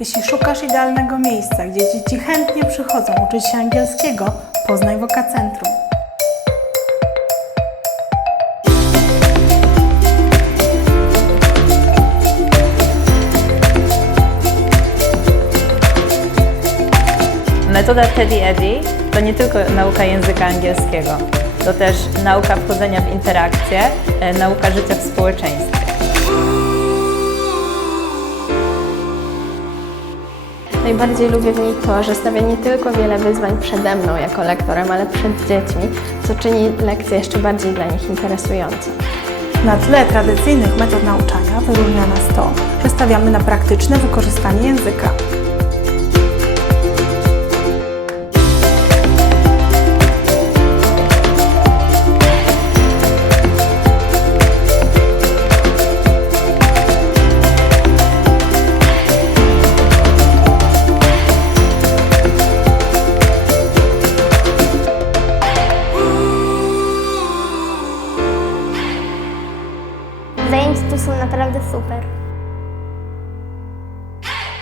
Jeśli szukasz idealnego miejsca, gdzie dzieci chętnie przychodzą uczyć się angielskiego, poznaj Woka Centrum. Metoda Teddy Eddy to nie tylko nauka języka angielskiego, to też nauka wchodzenia w interakcje, e, nauka życia w społeczeństwie. Najbardziej lubię w niej to, że stawia nie tylko wiele wyzwań przede mną jako lektorem, ale przed dziećmi, co czyni lekcje jeszcze bardziej dla nich interesujące. Na tle tradycyjnych metod nauczania wyróżnia nas to, że stawiamy na praktyczne wykorzystanie języka. Zajęcia tu są naprawdę super.